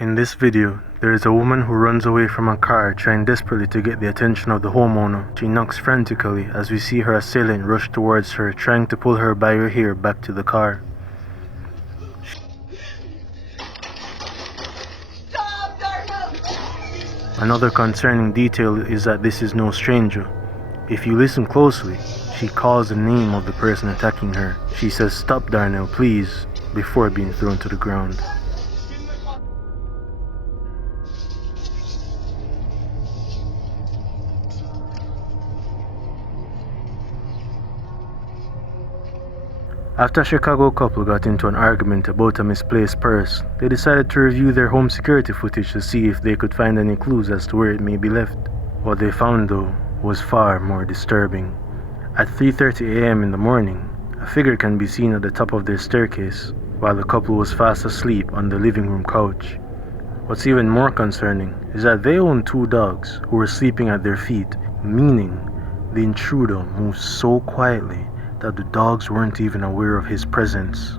In this video, there is a woman who runs away from a car trying desperately to get the attention of the homeowner. She knocks frantically as we see her assailant rush towards her, trying to pull her by her hair back to the car. Another concerning detail is that this is no stranger. If you listen closely, she calls the name of the person attacking her. She says, "Stop, Darnell, please," before being thrown to the ground. After a Chicago couple got into an argument about a misplaced purse, they decided to review their home security footage to see if they could find any clues as to where it may be left. What they found, though, was far more disturbing. At 3:30 a.m. in the morning, a figure can be seen at the top of their staircase, while the couple was fast asleep on the living room couch. What's even more concerning is that they own 2 dogs who were sleeping at their feet, meaning the intruder moved so quietly that the dogs weren't even aware of his presence.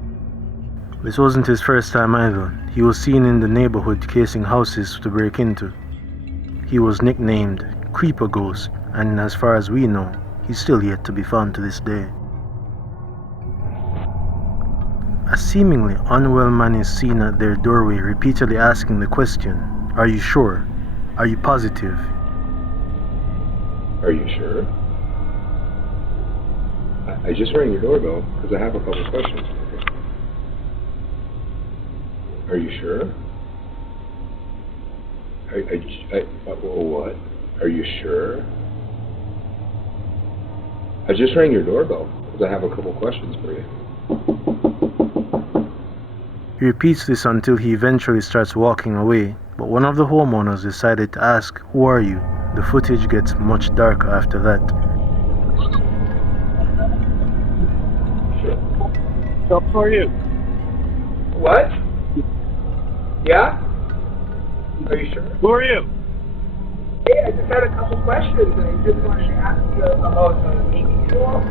This wasn't his first time either. He was seen in the neighborhood casing houses to break into. He was nicknamed Creeper Ghost, and as far as we know, he's still yet to be found to this day. A seemingly unwell man is seen at their doorway repeatedly asking the question, "Are you sure? Are you positive? Are you sure? I just rang your doorbell because I have a couple questions. Are you sure? What? Are you sure? I just rang your doorbell because I have a couple questions for you." He repeats this until he eventually starts walking away, but one of the homeowners decided to ask, "Who are you?" The footage gets much darker after that. So who are you? What? Yeah? Are you sure? Who are you? Hey, I just had a couple questions and I just wanted to ask you about the TV show.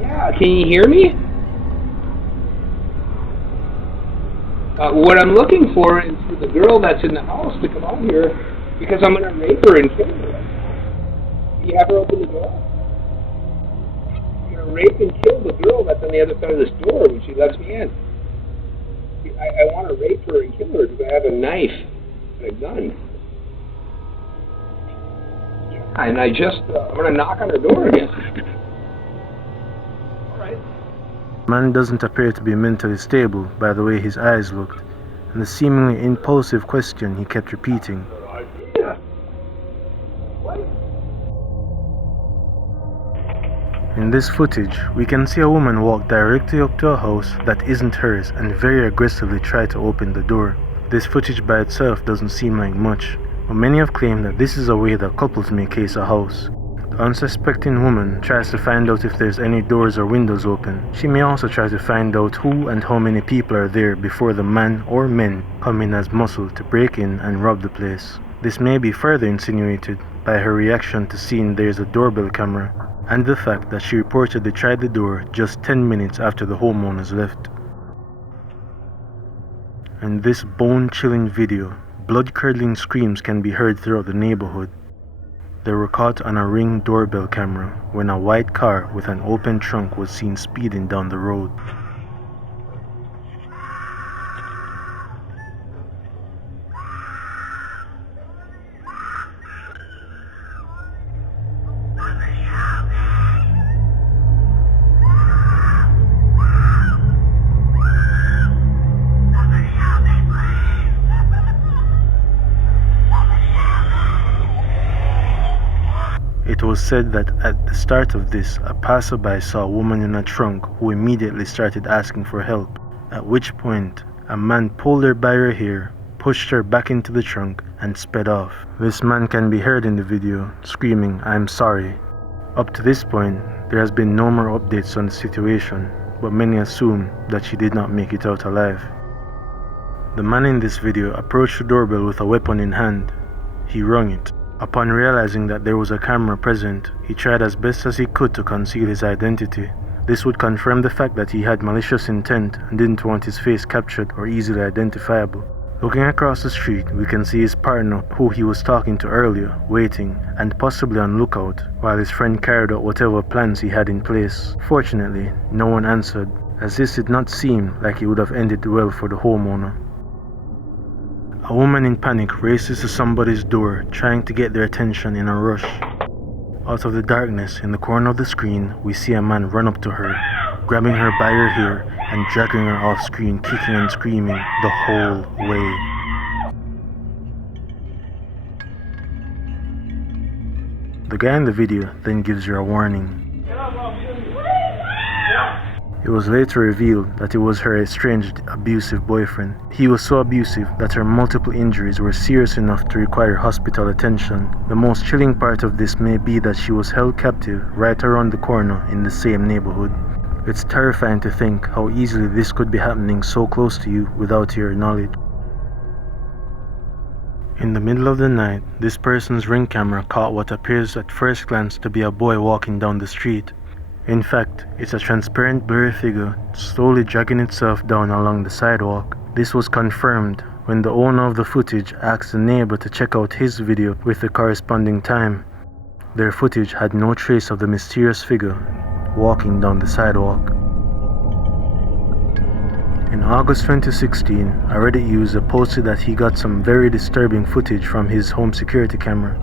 Yeah, can you hear me? What I'm looking for is for the girl that's in the house to come out here because I'm going to rape her and kill her. Can you have her open the door? I'm going to rape and kill the girl that's on the other side of this door when she lets me in. I want to rape her and kill her because I have a knife and a gun. Yeah, and I'm going to knock on her door again. Alright. The man doesn't appear to be mentally stable by the way his eyes looked, and the seemingly impulsive question he kept repeating. Yeah. What? In this footage, we can see a woman walk directly up to a house that isn't hers and very aggressively try to open the door. This footage by itself doesn't seem like much, but many have claimed that this is a way that couples may case a house. The unsuspecting woman tries to find out if there's any doors or windows open. She may also try to find out who and how many people are there before the man or men come in as muscle to break in and rob the place. This may be further insinuated by her reaction to seeing there's a doorbell camera, and the fact that she reportedly tried the door just 10 minutes after the homeowners left. In this bone-chilling video, blood-curdling screams can be heard throughout the neighborhood. They were caught on a Ring doorbell camera when a white car with an open trunk was seen speeding down the road. It was said that at the start of this, a passerby saw a woman in a trunk who immediately started asking for help, at which point a man pulled her by her hair, pushed her back into the trunk, and sped off. This man can be heard in the video screaming, "I'm sorry." Up to this point, there has been no more updates on the situation, but many assume that she did not make it out alive. The man in this video approached the doorbell with a weapon in hand. He rung it. Upon realizing that there was a camera present, he tried as best as he could to conceal his identity, This would confirm the fact that he had malicious intent and didn't want his face captured or easily identifiable. Looking across the street, we can see his partner, who he was talking to earlier, waiting and possibly on lookout, while his friend carried out whatever plans he had in place. Fortunately, no one answered, as this did not seem like it would have ended well for the homeowner. A woman in panic races to somebody's door, trying to get their attention in a rush. Out of the darkness, in the corner of the screen, we see a man run up to her, grabbing her by her hair and dragging her off screen, kicking and screaming the whole way. The guy in the video then gives her a warning. It was later revealed that it was her estranged, abusive boyfriend. He was so abusive that her multiple injuries were serious enough to require hospital attention. The most chilling part of this may be that she was held captive right around the corner in the same neighborhood. It's terrifying to think how easily this could be happening so close to you without your knowledge. In the middle of the night, this person's Ring camera caught what appears at first glance to be a boy walking down the street. In fact, it's a transparent blurry figure slowly dragging itself down along the sidewalk. This was confirmed when the owner of the footage asked the neighbor to check out his video with the corresponding time. Their footage had no trace of the mysterious figure walking down the sidewalk. In August 2016, a Reddit user posted that he got some very disturbing footage from his home security camera.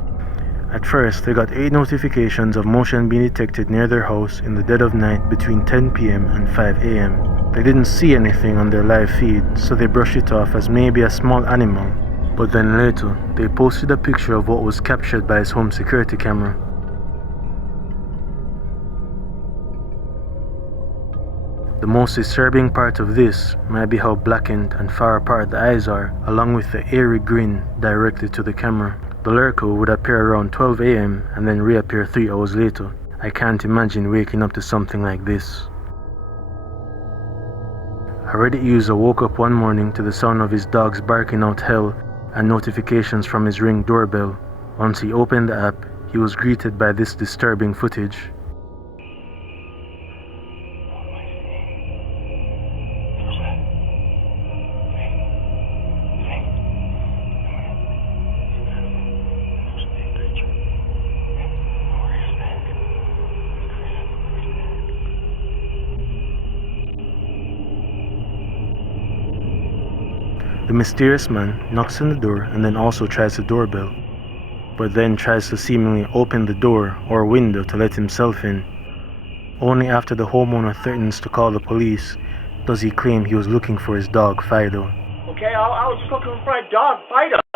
At first, they got 8 notifications of motion being detected near their house in the dead of night between 10 PM and 5 AM. They didn't see anything on their live feed, so they brushed it off as maybe a small animal. But then later, they posted a picture of what was captured by his home security camera. The most disturbing part of this might be how blackened and far apart the eyes are, along with the eerie grin directly to the camera. The lurker would appear around 12 AM and then reappear 3 hours later. I can't imagine waking up to something like this. A Reddit user woke up one morning to the sound of his dogs barking out hell and notifications from his Ring doorbell. Once he opened the app, he was greeted by this disturbing footage. The mysterious man knocks on the door and then also tries the doorbell, but then tries to seemingly open the door or window to let himself in. Only after the homeowner threatens to call the police does he claim he was looking for his dog, Fido. Okay, I was just looking for my dog, Fido.